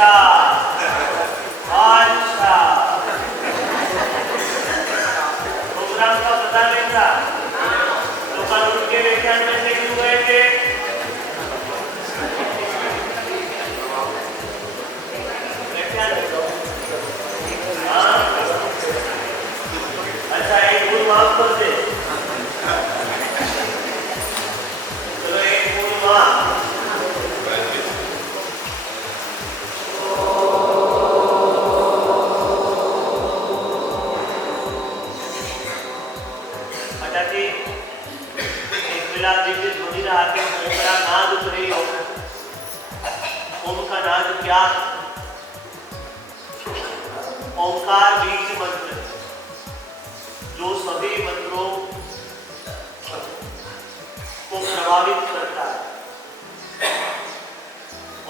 अच्छा अच्छा, प्रोग्राम का पता नहीं था तो कल उनके व्याख्यान में से क्यों गए थे? अच्छा, एक भूल माफ कर दे। चलो एक भूल माफ। अच्छा जी, एक मिला दिव्य ध्वनि रहा कि ओंकार नाद उठ रही हो। ओम का नाद क्या? ओंकार बीज मंत्र जो सभी मंत्रों को प्रभावित करता है।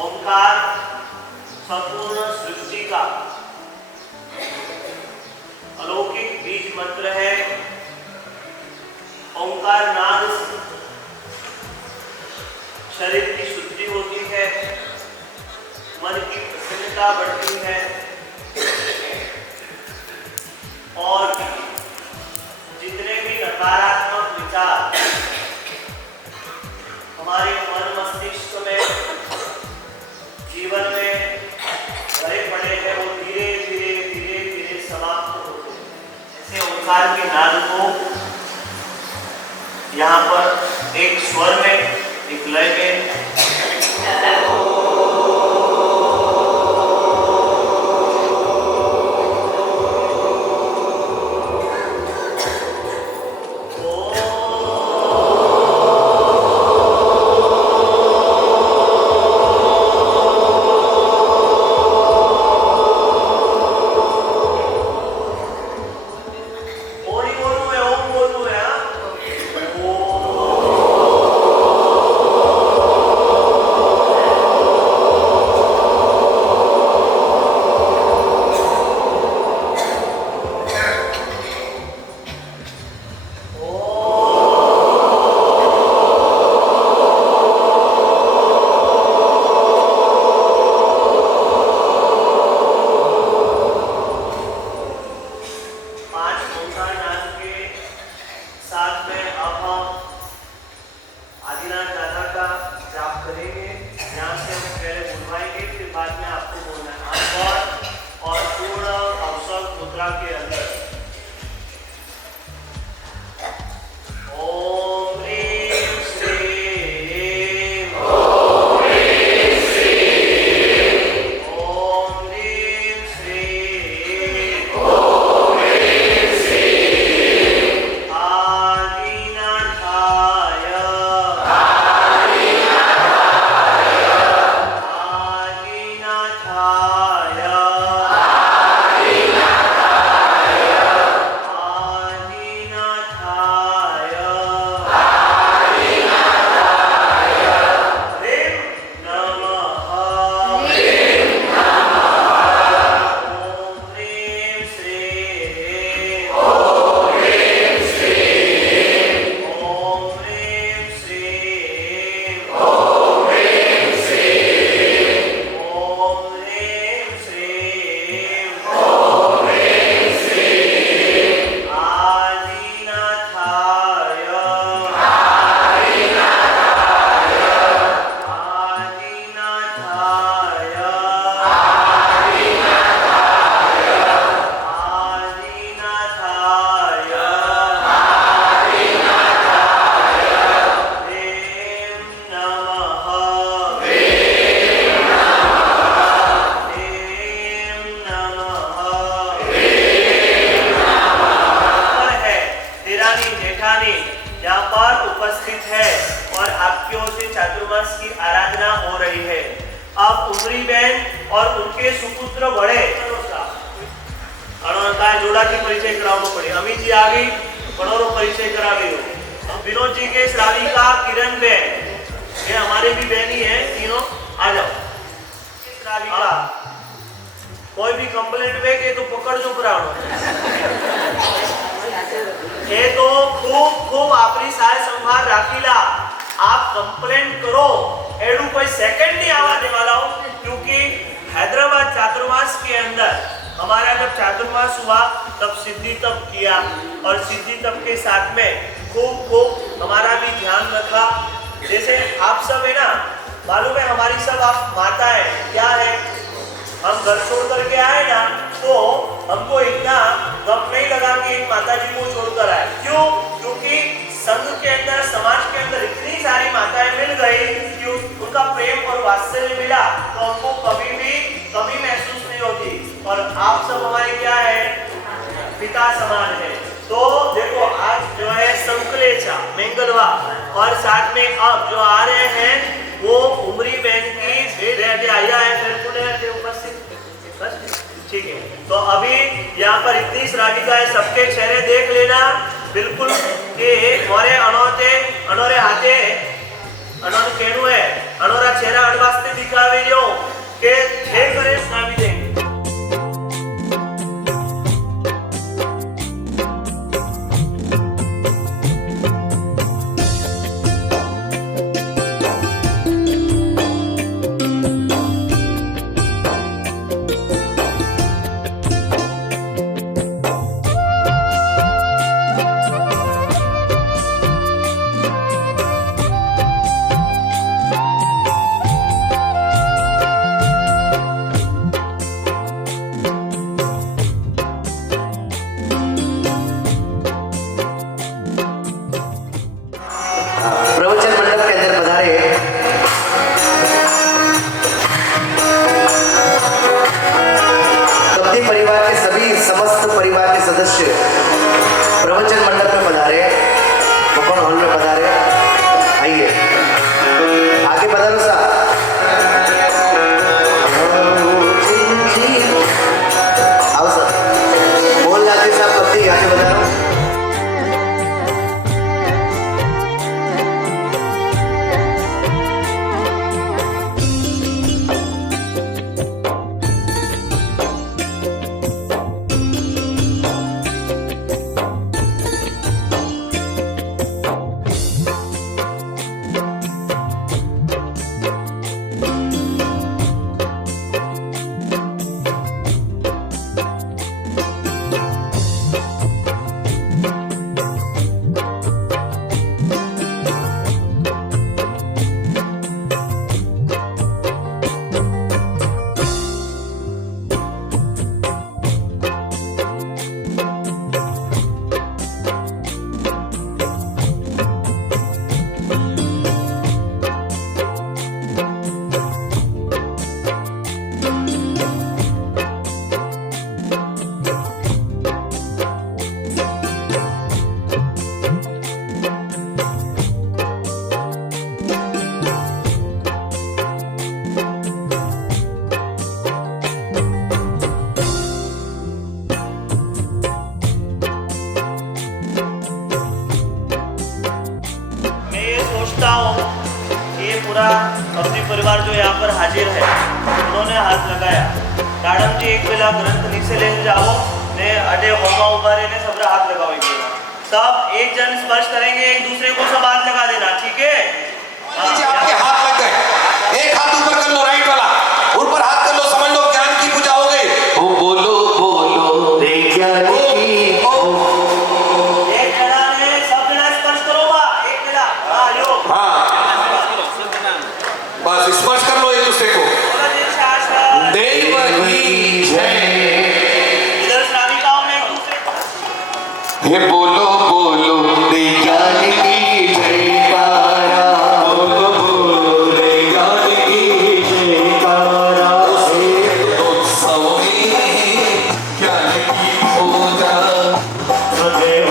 ओंकार संपूर्ण सृष्टि का अलौकिक बीज मंत्र है। ओंकार नाद से शरीर की शुद्धि होती है, मन की प्रसन्नता बढ़ती है और जितने भी नकारात्मक विचार हमारे मन मस्तिष्क में जीवन में भरे पड़े हैं वो धीरे धीरे धीरे धीरे समाप्त होते हैं। ऐसे ओंकार के नाद को यहाँ पर एक स्वर में, एक लय में के अंदर ओम ह्रीं श्रीं ओम ह्रीं श्रीं ओम ह्रीं श्रीं ओम ह्रीं श्रीं आदिनाथाय यहाँ पर उपस्थित है और आपकी ओर से चातुर्मास की आराधना हो रही है। अब उमरी बहन और उनके सुपुत्र बड़े का जोड़ा की परिचय कराना पड़े। अमित जी आ गई, बड़ों परिचय करा गई हो। विनोद जी के श्राविका किरण बहन, ये हमारे भी बहनी है तीनों, आ जाओ। श्राविका कोई भी कंप्लेंट वे के तो पकड़ जो कराओ ये तो खूब खूब आपरी साय संभाल राखीला। आप कंप्लेंट करो एडू कोई सेकंड नहीं आवा दे वाला हो, क्योंकि हैदराबाद चातुर्मास के अंदर हमारा जब चातुर्मास हुआ तब सिद्धि तप किया और सिद्धि तप के साथ में खूब हमारा भी ध्यान रखा। जैसे आप सब है ना, मालूम है हमारी सब आप माता है, क्या है, हम घर छोड़ करके आए ना तो हमको इतना गम नहीं लगा कि एक माता जी को छोड़कर आए। क्यों? क्योंकि संघ के अंदर, समाज के अंदर इतनी सारी माताएं मिल गई कि उनका प्रेम और वात्सल्य मिला तो हमको कभी भी कमी महसूस नहीं होती। और आप सब हमारे क्या है, पिता समान है। तो देखो आज जो है संकलेचा मंगलवार और साथ में अब जो आ रहे हैं वो उमरी बहन की बेटे आया है, फिर उपस्थित, ठीक है। तो अभी यहाँ पर इतनी श्राविकाएं, सबके चेहरे देख लेना बिल्कुल के मोरे अनोते अनोरे हाथे अनोर केनु है अनोरा चेहरा अनवास्ते दिखावे जो के छे करे श्रावी देंगे। प्रवचन मंडप में पधारे, भगवान हॉल में पधारे, आइए आगे पधारो साहब। आओ सर, मोहनलाल जी साहब कब आगे पधारो। पूरा अवधि परिवार जो यहाँ पर हाजिर है उन्होंने हाथ लगाया। मैडम जी एक बेला ग्रंथ नीचे ले जाओ ने अडे होमा उबारे ने सबरा हाथ लगाओ। सब एक जन स्पर्श करेंगे, एक दूसरे को सब हाथ लगा देना, ठीक है। आपके हाथ लग गए, एक हाथ ऊपर कर लो, राइट वाला ऊपर हाथ कर लो, समझ लो ज्ञान की पूजा हो गई। ओ बोलो बोलो रे ज्ञान की, एक जना ने सब जना स्पर्श करो बा, एक जना यो हाँ बस स्पर्श कर लो एक दूसरे को। देव की जय। इधर श्राविकाओं में एक दूसरे को हे बोलो बोलो रे ज्ञान की जयकारा, बोलो बोलो रे ज्ञान की जयकारा। उत्सव में ज्ञान की पूजा,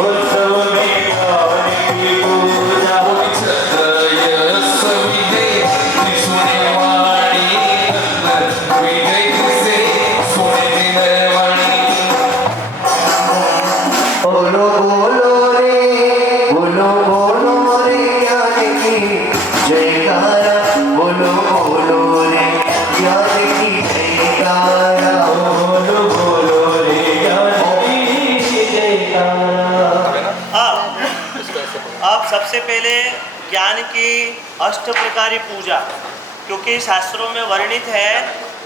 उत्सव में ज्ञान की पूजा। छत्रय सविदे त्रिशूल वाणी, हृदय से सुने दिन वाणी। बोलो बोलो रे, बोलो बोलो रे ज्ञान की जयकारा, बोलो बोलो रे ज्ञान की जयकारा, बोलो बोलो रे ज्ञान की जयकारा। अब सबसे पहले ज्ञान की अष्ट प्रकारी पूजा, क्योंकि शास्त्रों में वर्णित है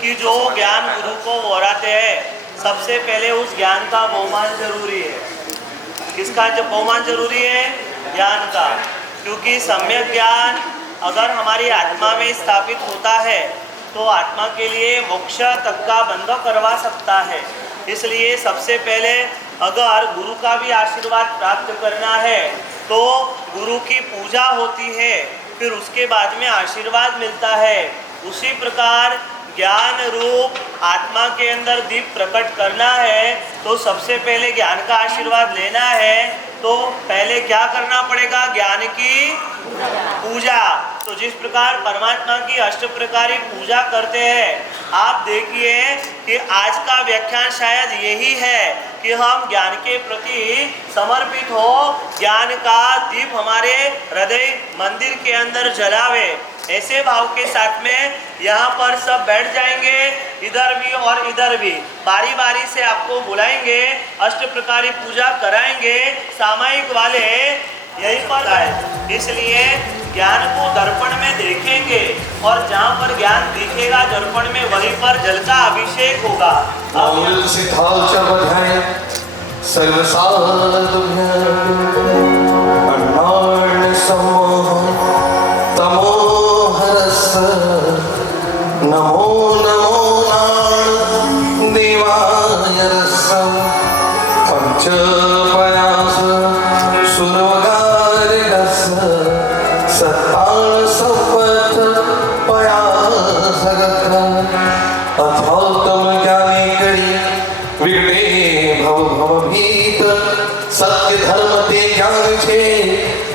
कि जो ज्ञान गुरु को ओराते हैं, सबसे पहले उस ज्ञान का बहुमान जरूरी है। किसका जब बहुमान जरूरी है? ज्ञान का। क्योंकि सम्यक ज्ञान अगर हमारी आत्मा में स्थापित होता है तो आत्मा के लिए मोक्ष तक का बंध करवा सकता है। इसलिए सबसे पहले अगर गुरु का भी आशीर्वाद प्राप्त करना है तो गुरु की पूजा होती है, फिर उसके बाद में आशीर्वाद मिलता है। उसी प्रकार ज्ञान रूप आत्मा के अंदर दीप प्रकट करना है तो सबसे पहले ज्ञान का आशीर्वाद लेना है, तो पहले क्या करना पड़ेगा? ज्ञान की पूजा। तो जिस प्रकार परमात्मा की अष्ट प्रकारी पूजा करते हैं, आप देखिए कि आज का व्याख्यान शायद यही है कि हम ज्ञान के प्रति समर्पित हो, ज्ञान का दीप हमारे हृदय मंदिर के अंदर जलावे। ऐसे भाव के साथ में यहाँ पर सब बैठ जाएंगे, इधर भी और इधर भी बारी बारी से आपको बुलाएंगे, अष्ट प्रकारी पूजा कराएंगे, सामायिक वाले यहीं पर आए। इसलिए ज्ञान को दर्पण में देखेंगे और जहाँ पर ज्ञान दिखेगा दर्पण में, वहीं पर जल का अभिषेक होगा। नमो नमो देवाय रसं पंचपयास सुरगार रस सत्तान सपथ पयास रख अथौतम ज्ञानी करी विगटे भव भव भीत सत्य धर्म ते ज्ञान छे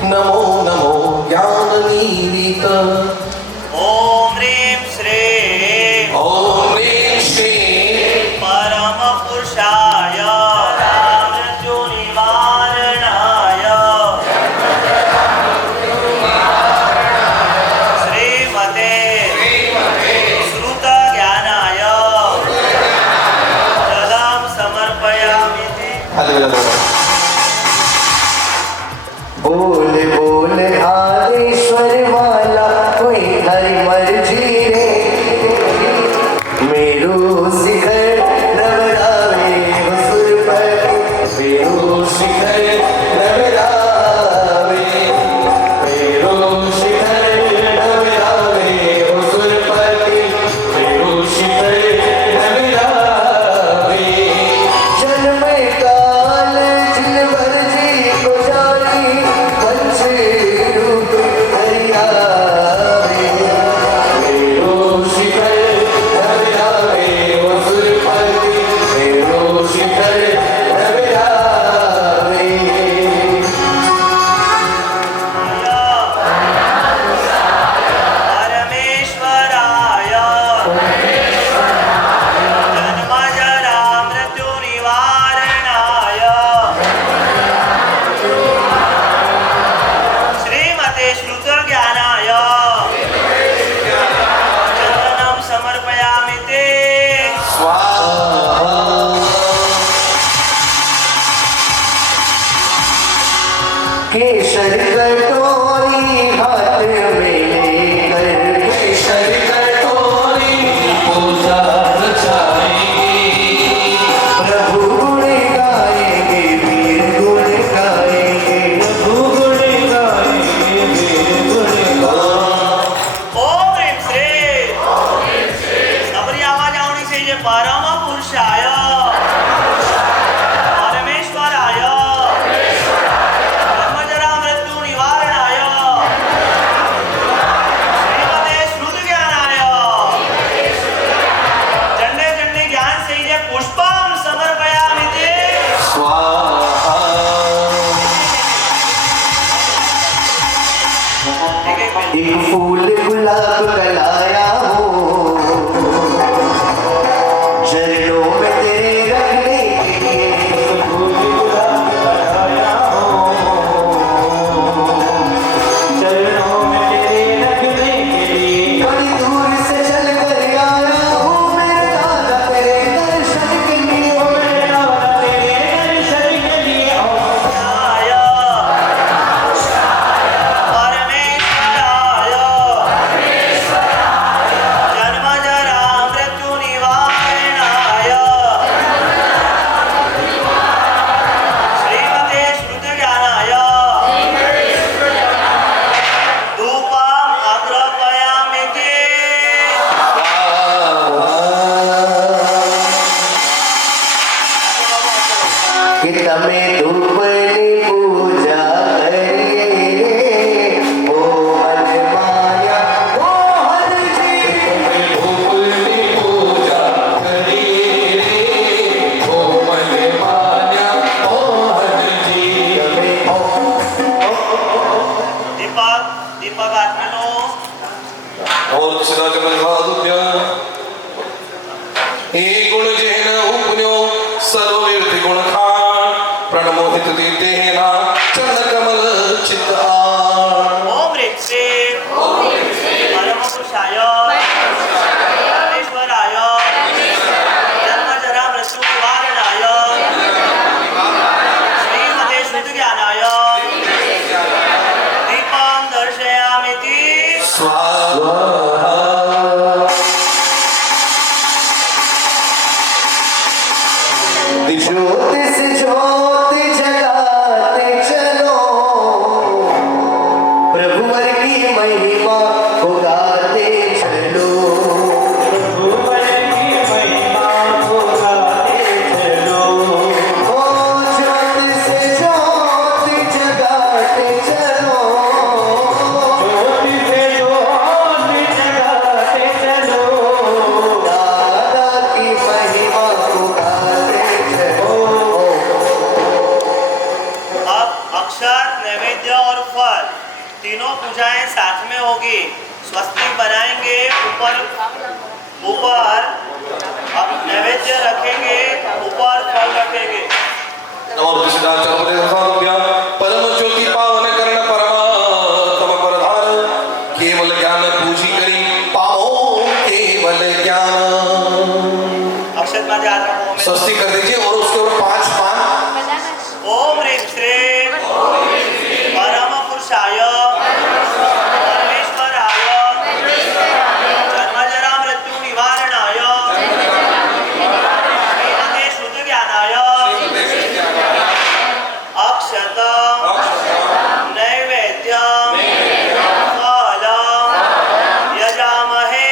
नमो नमो ज्ञान निरीत। ओम ह्रीं श्रीं ओम ह्रीं श्रीं परम पुरुषाय मृत्यु निवारणाय श्रीमते श्रुत ज्ञानाय जलं समर्पयामि। बोल बोल आदेश्वर वाला कोई हरि मर्जी रे, मेरू शिखर रवरावे सुर पर, मेरू शिखर रवरावे, मेरू शिखर रवरावे सुर पर, मेरू शिखर रवरावे। जन्म काल जिनवर जी को जानी, पंच रूप हरियावे, मेरो शिखर रवरावे सुर पर, मेरो शिखर रवरावे। परमेश्वराय जन्म जरा मृत्यु निवारणाय श्रीमते श्रुत ज्ञानाय चंदनं समर्पयामि ते। स्वाहा। केसर कटोरी हाथ में लेकर, केसर कटोरी पूजा रचाएंगे, प्रभु गुण गाएंगे, वीर गुण गाएंगे, प्रभु गुण गाएंगे, वीर गुण गाएंगे। ओम ह्रीं श्रीं सबरी आवाज आवनी चाहिए। परम पुरुषाय परमेश्वराय जन्म जरा मृत्यु निवारणाय श्रीमते श्रुत ज्ञानाय चंडे चंडे ज्ञान से ये पुष्पम समर्पयामि ते। स्वाहा। ठीक है फिर। एक फूल गुलाब का लाया हूँ, चरणों में तेरे रखने के लिए। फूल गुलाब का लाया हूँ, चरणों में तेरे रखने के लिए। बड़ी दूर से चल कर आया हूँ मेरे दादा तेरे दर्शन के लिए, ओ मेरे दादा तेरे दर्शन के लिए। आय परमेश्वराय कि तमे धूपनी पूजा करिए मोहन माया मोहन जी धूपनी पूजा करिए मोहन माया मोहन जी दीपक हाथ में लो। और दूसरा जगह भादुभ्य एक गुण जेन उपन्यो सर्वतीर्थ गुण खान प्रणमोहित दीतेना चरण कमल चित्तान ओम ह्रीं श्रीं परम पुरुषाय परमेश्वराय जन्म जरा मृत्यु निवारणाय श्रीमते श्रुति ज्ञानाय दीपं दर्शयामीति स्वाहा ज्योति से ज्योति जलाते चलो प्रभुवर की महिमा को गाते चलो प्रभुवर की महिमा को गाते चलो ओ ज्योति से ज्योति जगाते चलो ज्योति से ज्योति जगाते चलो दादा की महिमा को गाते चलो अब अक्षर नैवेद्य और फल तीनों पूजाएं साथ में होगी। स्वस्तिक बनाएंगे, ऊपर अब नैवेद्य रखेंगे, ऊपर फल रखेंगे। और दूसरा चौथे भादुभ्य परम ज्योति पावन करण परमात्म प्रधान केवल ज्ञान पूजी करी पाओ केवल ज्ञान अक्षत में ध्यान रखो। सस्ती कर दीजिए और उसके ऊपर 5 पान ओम ह्रीं श्रीं परम पुरुषाय परमेश्वराय जन्म जरा मृत्यु निवारणाय श्रीमते श्रुति ज्ञानाय अक्षतम् नैवेद्यं फलं यजामहे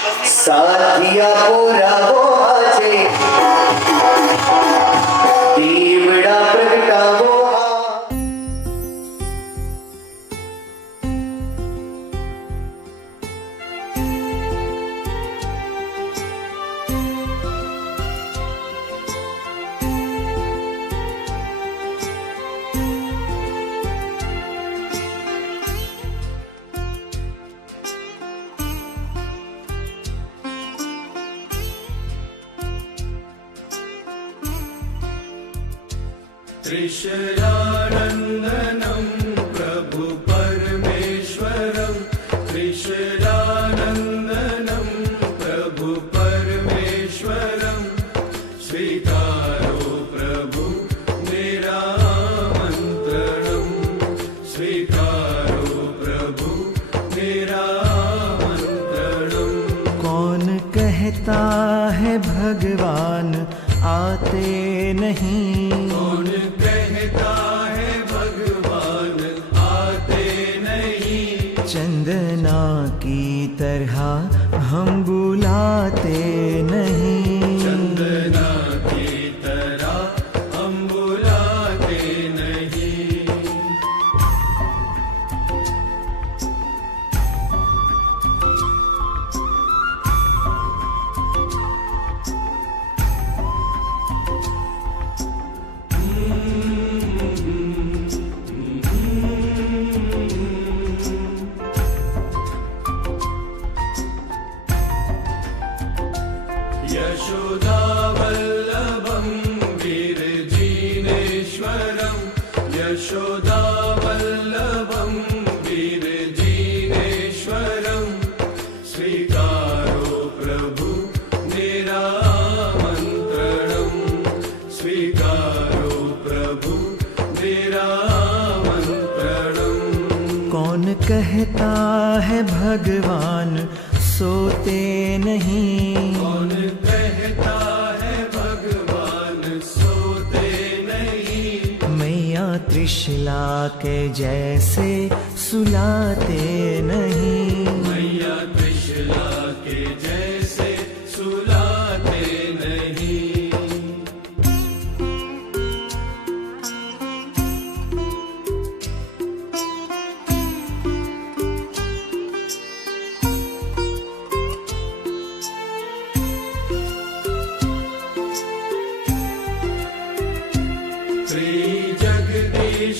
स्वस्ति। साथिया पूरा हो आजे दीवड़ा प्रगटा हो आ त्रिशरानन्दनं प्रभु परमेश्वरं त्रिशरानन्दनं प्रभु परमेश्वरं स्वीकारो प्रभु मेरा आमन्त्रणं स्वीकारो प्रभु मेरा आमन्त्रणं कौन कहता है भगवान आते नहीं कौन कहता है भगवान आते नहीं चंदना की तरह हम बुलाते नहीं चंदना की तरह हम बुलाते नहीं यशोदावल्लभं वीरजीनेश्वरं यशोदावल्लभं वीरजीनेश्वरं स्वीकारो प्रभु मेरा आमन्त्रणं स्वीकारो प्रभु मेरा आमन्त्रणं कौन कहता है भगवान सोते नहीं कौन कहता है भगवान सोते नहीं मैया त्रिशला के जैसे सुलाते नहीं मैया त्रिशला के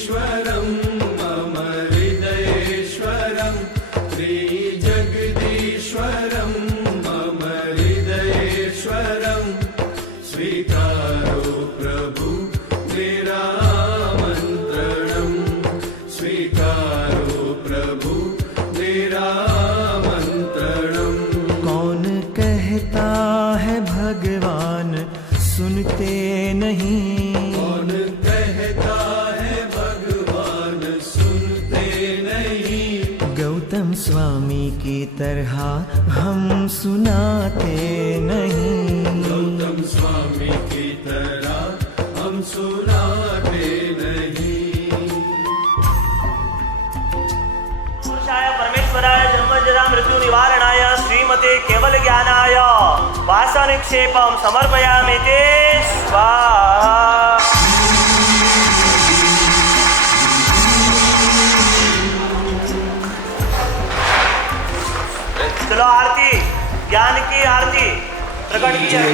ईश्वरं मम हृदयेश्वरं श्रीजगदीश्वरं मम हृदयेश्वरं स्वीकारो प्रभु मेरा आमन्त्रणं स्वीकारो प्रभु मेरा आमन्त्रणं कौन कहता है भगवान सुनते नहीं, कौन कहता है भगवान सुनते नहीं, गौतम स्वामी की तरह हम सुनाते नहीं। गौतम स्वामी की तरह हम सुनाते नहीं। पुरुषाय परमेश्वराय जन्म जरा मृत्यु निवारणाय श्रीमते केवल ज्ञानाय वासनिक्षेपं समर्पयामि ते स्वाहा। चलो आरती, ज्ञान की आरती प्रकट की जाए।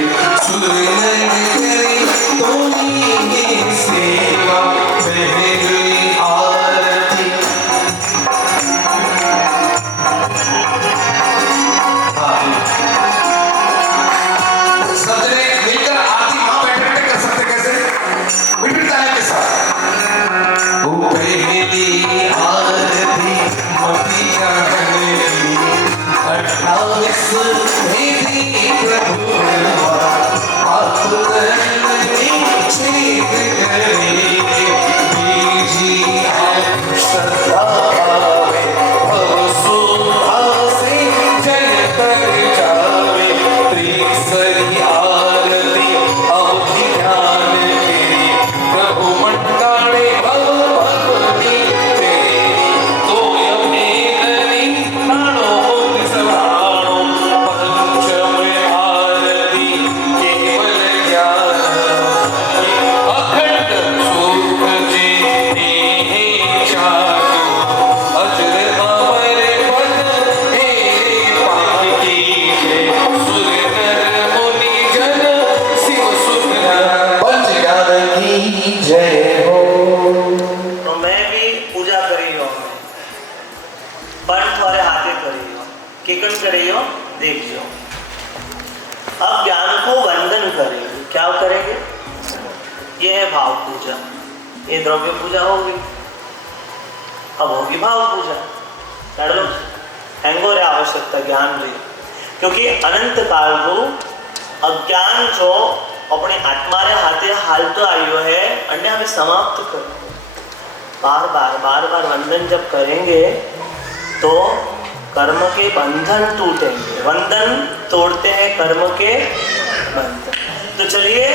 देखियो अब ज्ञान को वंदन करेंगे। क्या करेंगे? ये है भाव पूजा, ये द्रव्य पूजा होगी। अब होगी भाव पूजा। हैंगोरे आवश्यकता ज्ञान रही, क्योंकि अनंत काल को अज्ञान जो अपने आत्मा रे हाथे हालतो आयो है अन्य हमें समाप्त करो। बार बार वंदन जब करेंगे तो कर्म के बंधन टूटेंगे। वंदन तोड़ते हैं कर्म के बंधन। तो चलिए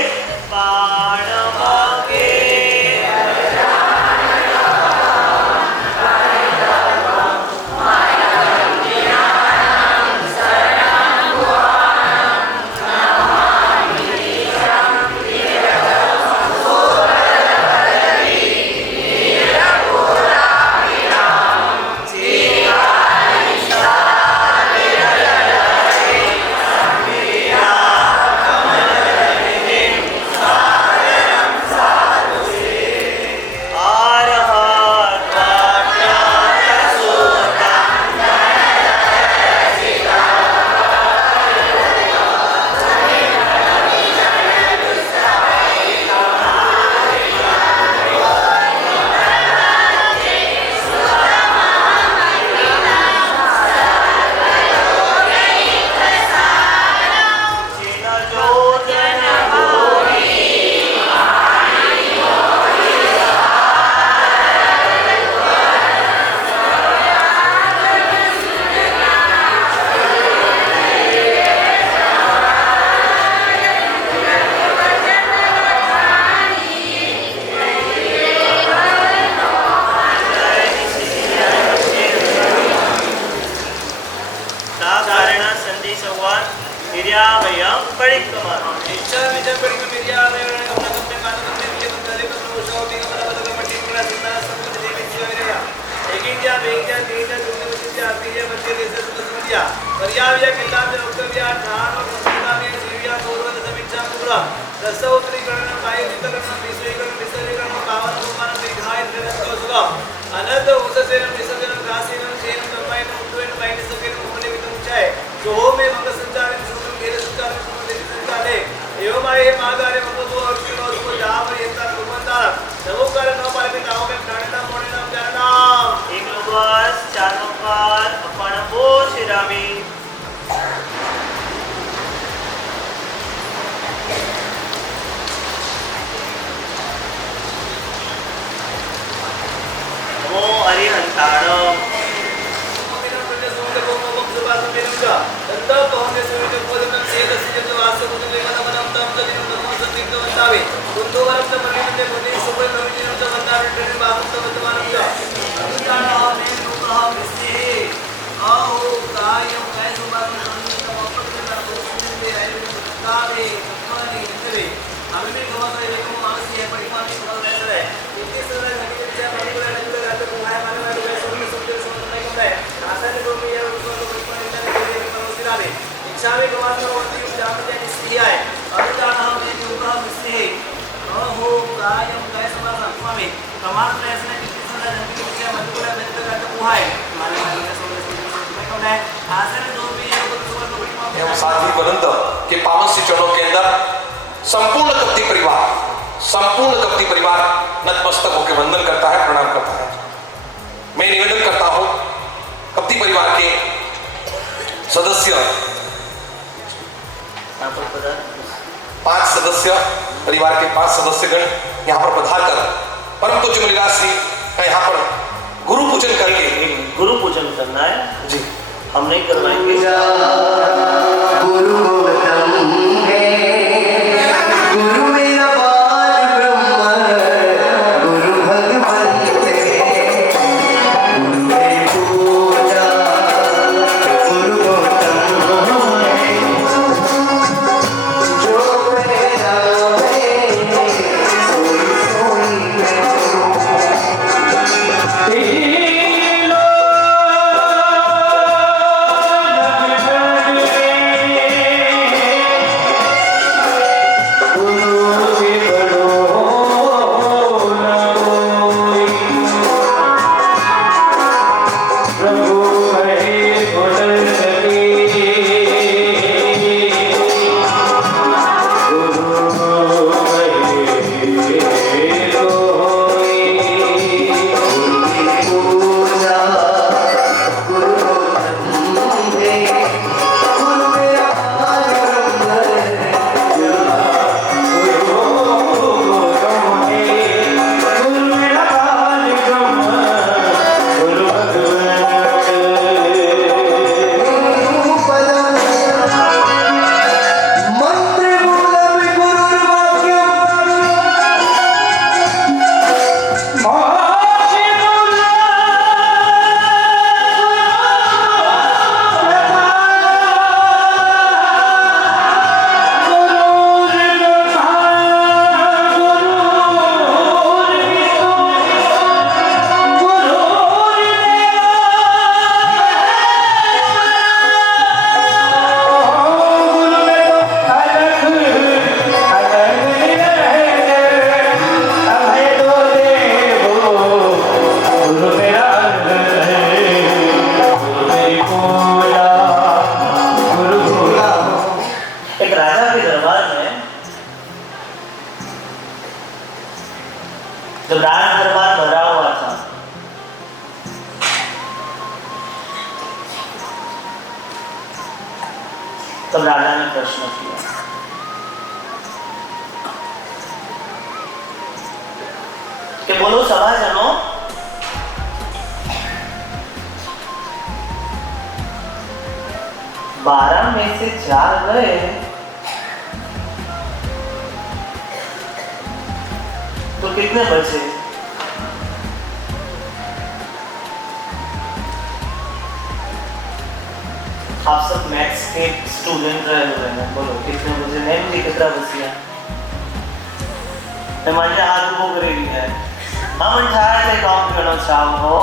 रसोत्रीकरण, कायिकरण, विषयीकरण, विसर्गीकरण, पावन, पावन, दीर्घायु, लोकम अनंत उषसेनम निसर्गनम घासेनम शेनम ब्रह्मायनम उद्वैन वायन सकेनम होमने विदम उच्चाय जो हो में मंगल संचालन सुगम घेर संचालन सुगम देवी संचाले एवं आए मागारे मगो अर्जुन और को जहां पर यंता भगवंता नमोकार नमो पाले में नाम में प्राणनाम मोनेनाम जाननाम एक लोगस चार नंबर अपन बो श्रीरामी नमो हरिहंताणम मेरा पुण्य सुमते को मगम सुबास मेनम का दंता तोहने सुविते कोदम सेद सिजत वास कुतु लेमन मनम तम तदिन नमो सतीत वंतावे कुंतो वरम त परिणते मुनि सुबल नविदिन त वंदावे ट्रेन बासु त वर्तमानम का अनुदान आपने लोका विस्ते आओ कायम काय सुबास नमित वपत में सुनते आए तावे कमानी इतरे हमने गवा से देखो मानसी है परिमानी फल रहता है इतने सरल घड़ी के चार बड़ी बड़ी नजर आते को है माने वाले वैसे सुनने सुनते नहीं कम है आसान को भी ये उसको तो परिमानी नहीं करे पर उसी डाले इच्छा में गवा कर होती है जान जाने इसलिए है अनुदान हमने लोका विस्ते अहो कायम काय सुबास आत्मा में कमाल प्रयास ने कितने सरल घड़ी के चार बड़ी बड़ी नजर आते को है माने वाले वैसे सुनने नहीं कम है आसान को भी ये उसको तो परिमानी एवं साथ ही बनंत के पावन श्री चरणों के अंदर संपूर्ण कप्ती परिवार नतमस्तक होकर वंदन करता है, प्रणाम करता है। मैं निवेदन करता हूं कप्ती परिवार के सदस्य 5 सदस्य परिवार के 5 सदस्यगण यहाँ पर पधार कर परम पूज्य मुनिराज श्री का यहाँ पर गुरु पूजन करके गुरु पूजन करना है जी हम नहीं करवाएंगे गुरु गौतम है गुरु मेरा बाल ब्रह्म गुरु भगवान है गुरु मेरी पूजा गुरु गौतम है जो मेरा है सोई सोई जब राज दरबार भरा हुआ था तब राजा ने प्रश्न किया कि बोलो सभाजनों, 12 में से 4 गए तो कितने बचे? आप सब मैथ्स के स्टूडेंट रहे हुए हैं, बोलो कितने बचे? नहीं मुझे कितना बचिया माझे हाथ उभो करेली है। हम 18 से काउंट करना चाहो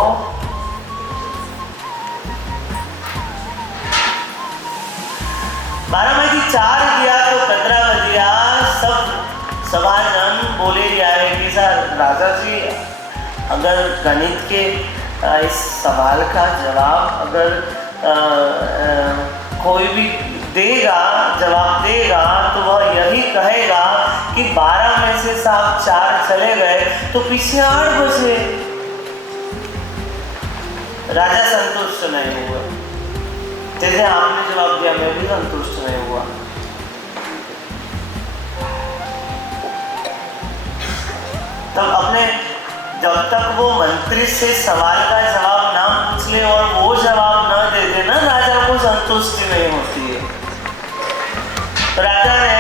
12 में से 4 किया तो 15 बच गया। सब सभाजन बोले जा रहे कि सर राजा जी अगर गणित के इस सवाल का जवाब अगर कोई भी जवाब देगा तो वह यही कहेगा कि 12 में से साहब 4 चले गए तो पीछे 8 बचे। राजा संतुष्ट नहीं हुआ। जैसे आपने जवाब दिया मैं भी संतुष्ट नहीं हुआ। तब अपने जब तक वो मंत्री से सवाल का जवाब ना पूछ ले और वो जवाब ना दे दे ना, राजा को संतुष्टि नहीं होती है। तो राजा ने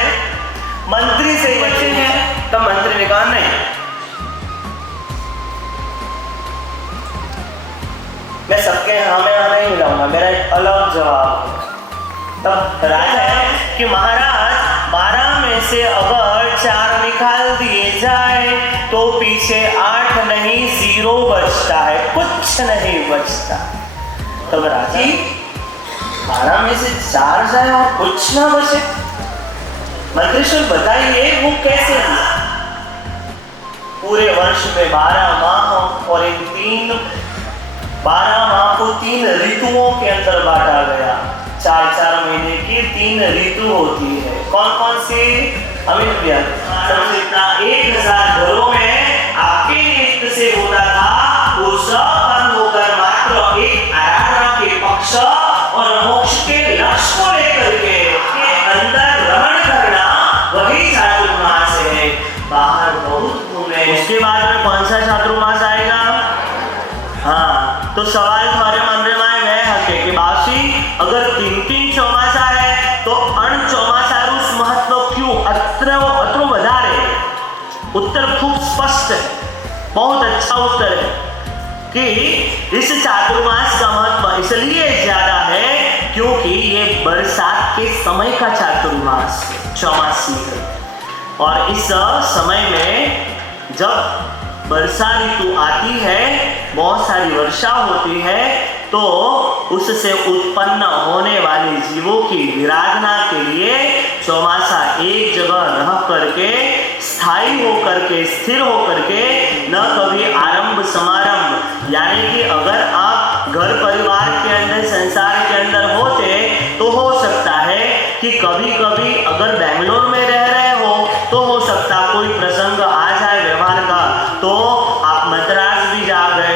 मंत्री से पूछे हैं, तब मंत्री ने कहा नहीं, मैं सबके हाँ में हाँ नहीं मिलाऊंगा, मेरा एक अलग जवाब है। तब राजा है कि महाराज 12 में से अगर 4 निकाल दिए जाए तो पीछे 8 नहीं 0 बचता है, कुछ नहीं बचता। तब राजा 12 में से 4 जाए और कुछ ना बचे। मंत्री बताइए वो कैसे हुआ? पूरे वर्ष में 12 माह और इन 12 माह को 3 ऋतुओं के अंदर बांटा गया। 4-4 महीने की 3 ऋतु होती है। कौन कौन सी? अमित भैया, 1000 घरों में आपके नृत्य से होता था वो सब बंद होकर मात्र एक आराधना के पक्ष और मोक्ष के लक्ष्य को लेकर के अंदर रमण करना, वही चातुर्मास है। बाहर बहुत घूमे। उसके बाद में कौन सा चातुर्मास आएगा? हाँ, तो सवाल तुम्हारे मन में है कि बासी अगर 3 चौमासा है तो अण चौमासारूस महत्व क्यों अत्र વધારે? उत्तर खूब स्पष्ट है, बहुत अच्छा उत्तर है कि इस चातुर्मास का महत्व इसलिए ज्यादा है क्योंकि ये बरसात के समय का चातुर्मास चौमासी है। और इस समय में जब वर्षा ऋतु आती है, बहुत सारी वर्षा होती है, तो उससे उत्पन्न होने वाले जीवों की विराधना के लिए चौमासा एक जगह रह करके स्थायी होकर के स्थिर होकर के न कभी आरंभ समारंभ, यानी कि अगर आप घर परिवार के अंदर संसार के अंदर होते तो हो सकता है कि कभी कभी अगर बेंगलोर में रह रहे हो तो हो सकता कोई प्रसंग आ जाए व्यवहार का तो आप मद्रास भी जा गए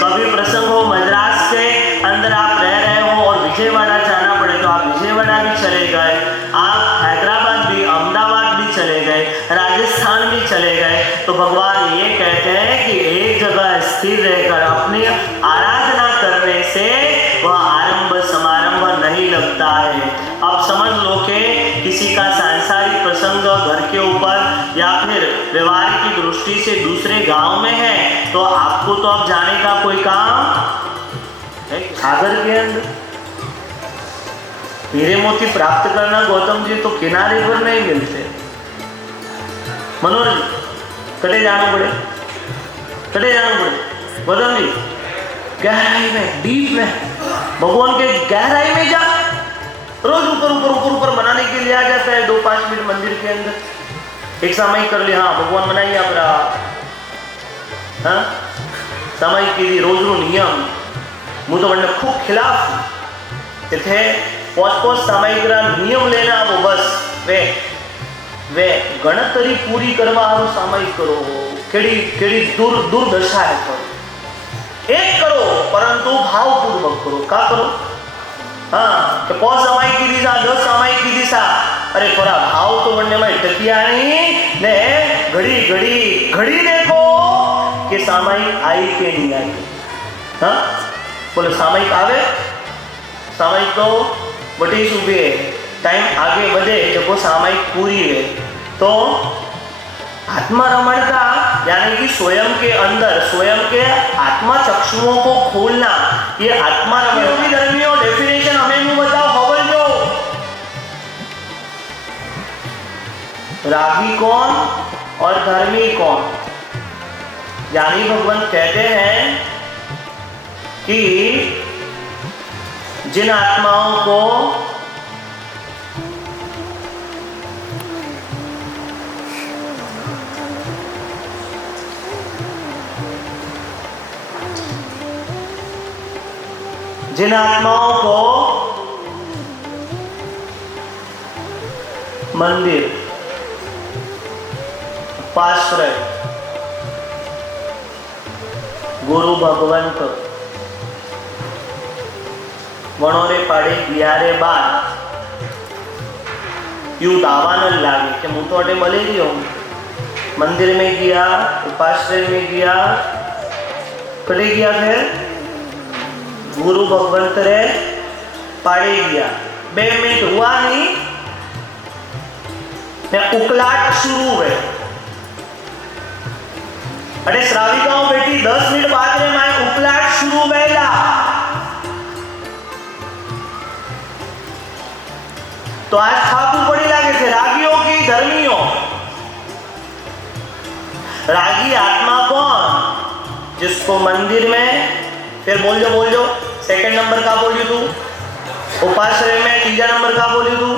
कभी प्रसंग हो मद्रास के अंदर आप रह रहे हो और विजयवाड़ा जाना पड़े तो आप विजयवाड़ा भी चले गए, आप हैदराबाद भी अहमदाबाद भी चले गए, राजस्थान भी चले गए। तो भगवान ये कहते हैं कि एक जगह स्थिर रहकर अपनी आराधना करने से वह आरंभ समारंभ नहीं लगता है। अब समझ लो कि किसी का सांसारिक प्रसंग घर के ऊपर या फिर व्यवहार की दृष्टि से दूसरे गांव में है तो आपको तो अब जाने का कोई काम है? सागर के अंदर हीरे मोती प्राप्त करना गौतम जी तो किनारे पर नहीं मिलते। मनोज कटे जाना पड़े गौतम जी गहराई में, डीप में, भगवान के गहराई में जा। रोज ऊपर बनाने के लिए आ जाता है 2-5 मिनट मंदिर के अंदर एक सामयिक कर लिया, हाँ भगवान बनाइए आप हाँ सामयिक की रोज नियम હું તો મને ખૂબ ખિલાફ એટલે પોત સામયિક નિયમ લેના આવો બસ વે ગણતરી પૂરી કરવા આવું સામયિક કરો કેડી દુર્દશા है तो एक करो परंतु भावपूर्वक करो। का करो? हाँ कि 5 सामयिक की दिशा 10 सामयिक की दिशा, अरे थोड़ा भाव तो बनने में टकिया नहीं ने घड़ी देखो कि सामयिक आई के नहीं आई। हाँ बोले सामयिक आवे, सामयिक तो बटी सूबे टाइम आगे बढ़े जब वो सामयिक पूरी है तो आत्मा रमण का यानी कि स्वयं के अंदर स्वयं के आत्मा चक्षुओं को खोलना, ये आत्मा रमण की धर्मियों डेफिनेशन हमें मुंह बताओ खबर जो रागी कौन और धर्मी कौन? यानी भगवान कहते हैं कि जिन आत्माओं को जिन आत्माओं को मंदिर, उपाश्रय, गुरु भगवंत वणोरे पाड़े गियारे बाद यू दावा न लागे कि मुँह तो अटे मले गयो, मंदिर में गया, उपाश्रय में गया, कड़े गया, फिर गुरु भगवंत रे पाड़े गया, 2 मिनट हुआ नहीं ने उकलाट शुरू हुए। अरे श्राविकाओं बेटी 10 मिनट बाद रे माए उकलाट शुरू वेला, तो आज थापू पड़ी लागे थे रागियों की धर्मियों। रागी आत्मा कौन? जिसको मंदिर में, फिर बोल जो 2nd नंबर का बोली तू, उपाश्रय में 3 नंबर का बोली तू,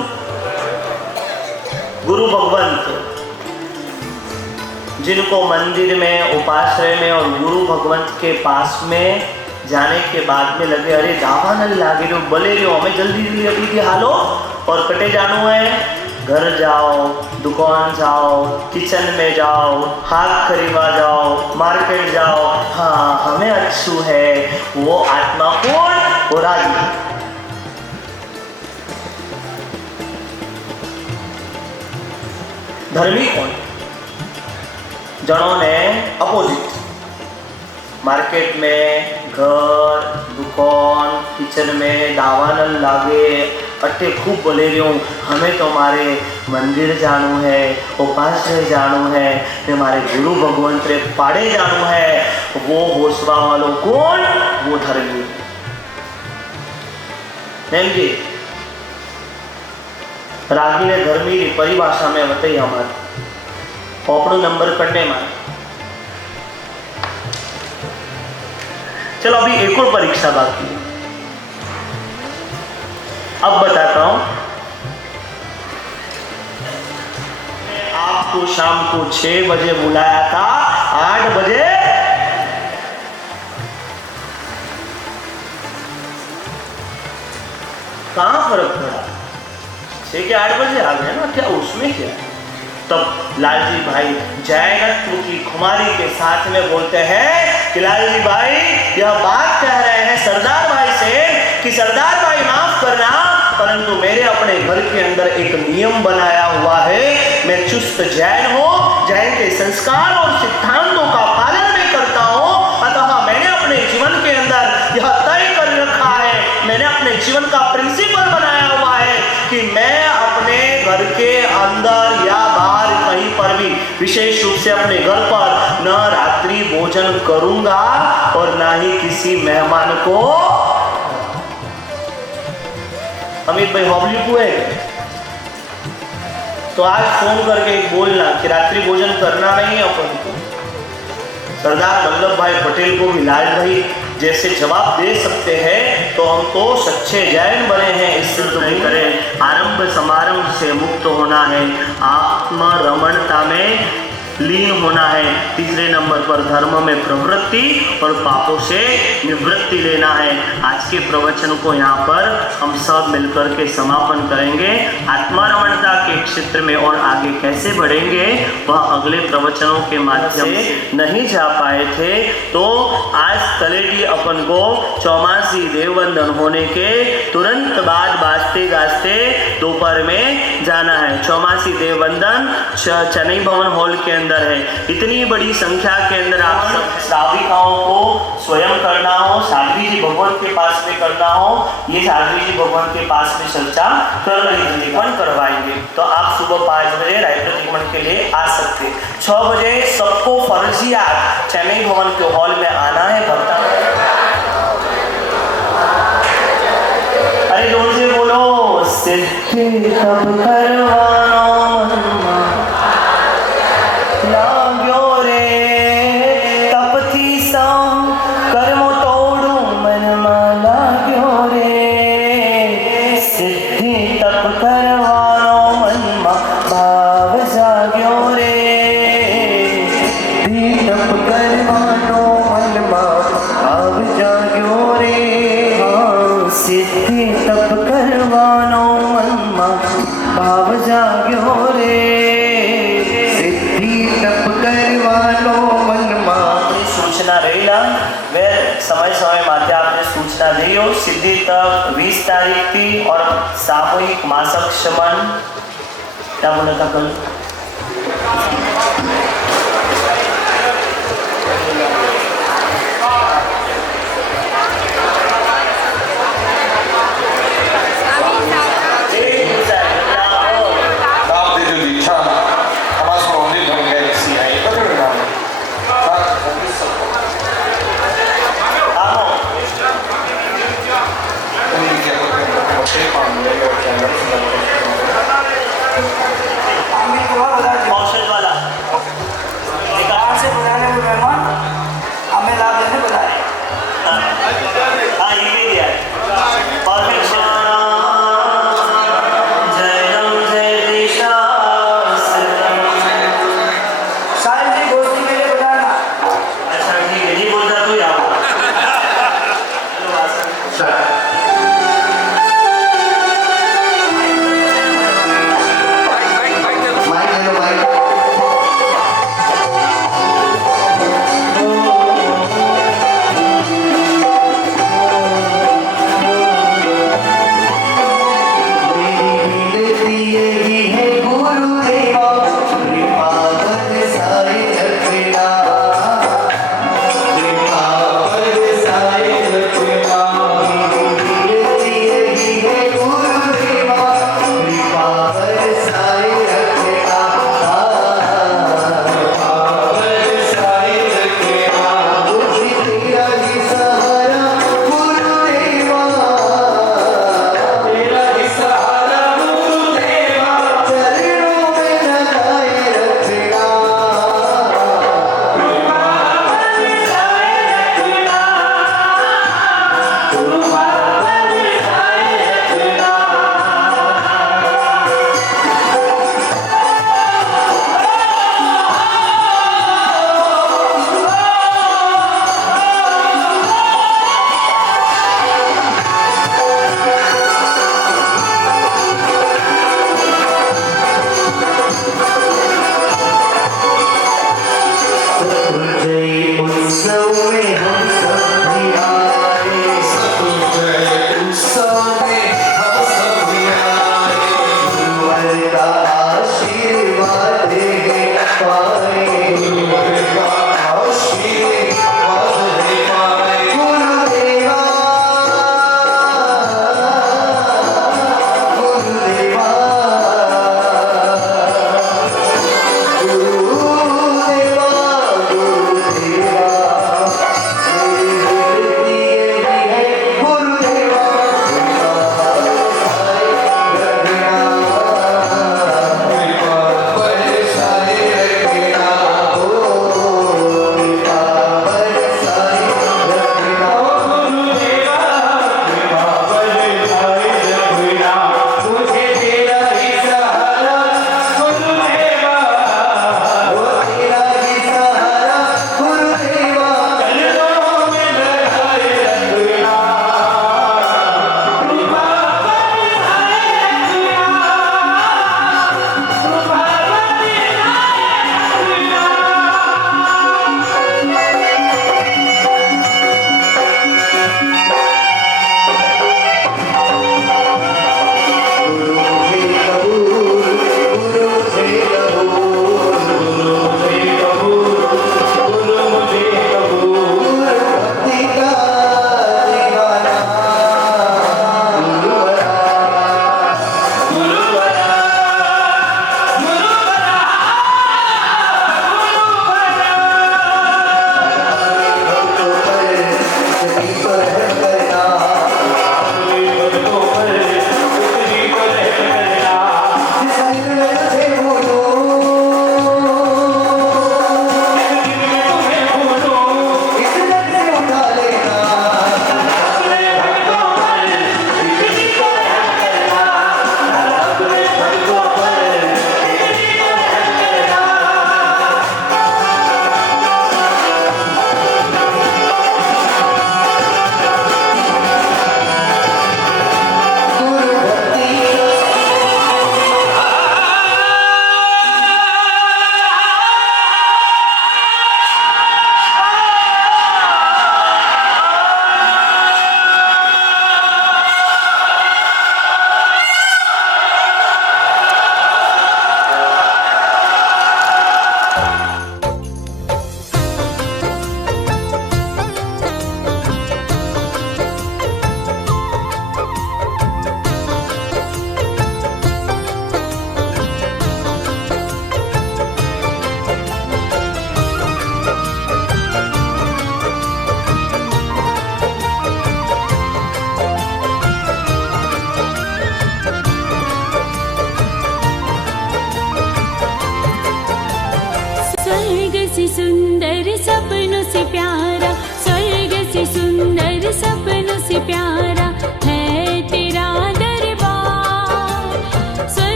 गुरु भगवंत। जिनको मंदिर में, उपाश्रय में और गुरु भगवंत के पास में जाने के बाद में लगे अरे दावा न लागे रो, बले रो, हमें जल्दी जल्दी अभी की हालो और कटे जानो है, घर जाओ, दुकान जाओ, किचन में जाओ, हाथ खरीदवा जाओ, मार्केट जाओ, हाँ हमें अच्छू है, वो आत्मा कौन? वो रागी। धर्मी कौन? जनों ने अपोजिट, मार्केट में, घर, दुकान, किचन में दावा न लागे, अट्टे खूब बोले रही हूँ, हमें तो हमारे मंदिर जानो है, उपाश्रय जानो है, हमारे गुरु भगवंत रे पाड़े जानो है, वो होसवा वालों कौन? वो धर्मी। मैम जी रागी ने धर्मी की परिभाषा में बताई हमारे अपनो नंबर करने में। चलो अभी एक और परीक्षा बाकी है, अब बताता हूं। आपको शाम को 6 बजे बुलाया था, 8 बजे कहां फर्क पड़ा? 6 के 8 बजे आ गए ना, क्या उसमें क्या? तब लालजी भाई जयनत्व की खुमारी के साथ में बोलते हैं कि लालजी भाई यह बात कह रहे हैं सरदार भाई से कि सरदार भाई माफ करना, परंतु मेरे अपने घर के अंदर एक नियम बनाया हुआ है, मैं चुस्त जैन हूँ, जैन के संस्कार और सिद्धांतों का पालन मैं करता हूँ, अतः मैंने अपने जीवन के अंदर यह तय कर रखा है, मैंने अपने जीवन का प्रिंसिपल बनाया हुआ है कि मैं अपने घर के अंदर या बाहर कहीं पर भी, विशेष रूप से अपने घर पर, न रात्रि भोजन करूंगा और ना ही किसी मेहमान को। अमित भाई हॉबली हुए तो आज फोन करके बोलना कि रात्रि भोजन करना नहीं है अपन को। सरदार वल्लभ भाई पटेल को भी लाल भाई जैसे जवाब दे सकते हैं, तो हम तो सच्चे जैन बने हैं, इससे तो नहीं करें। आरंभ समारंभ से मुक्त होना है, आत्मरमणता में लीन होना है। 3 नंबर पर धर्म में प्रवृत्ति और पापों से निवृत्ति लेना है। आज के प्रवचन को यहाँ पर हम सब मिलकर के समापन करेंगे। आत्मारमणता के क्षेत्र में और आगे कैसे बढ़ेंगे वह अगले प्रवचनों के माध्यम से नहीं जा पाए थे, तो आज तलेटी अपन को चौमासी देववंदन होने के तुरंत बाद बाजते गाजते दोपहर में जाना है। चौमासी देववंदन चेन्नई भवन हॉल के अंदर है। इतनी बड़ी संख्या के अंदर आप सब श्राविकाओं को स्वयं करना हो, साध्वी जी भगवान के पास में करना हो, ये साध्वी जी भगवान के पास में चर्चा कर रही करवाएंगे। तो आप सुबह 5 बजे राइटर निगमन के लिए आ सकते। 6 बजे सबको फर्जियात चेन्नई भवन के हॉल में आना है। भक्ता अरे जोर से बोलो, सिद्धि तब करवानो लाग्यो रे, तपथी सौ कर्मो तोड़ू मनमा लाग्यो रे, सिद्धि तप करवानो मनमा भाव जाग्यो रे, सिद्धि तप करवानो मनमा भाव जाग्यो रे, તપ કરવાનો મનમાં ભાવ જાગ્યો રે સિદ્ધિ તપ કરવાનો મનમાં આપણી સૂચના રહેલા वे समय समय माते आपने सूचना दियो सिद्धि तक 20 तारीख थी और सामूहिक मासिक शमन क्या बोला था कल Dapat itu bisa. Sama soal ini dong kayak si Ai. Betul kan? Amo Ini dia pakai pakai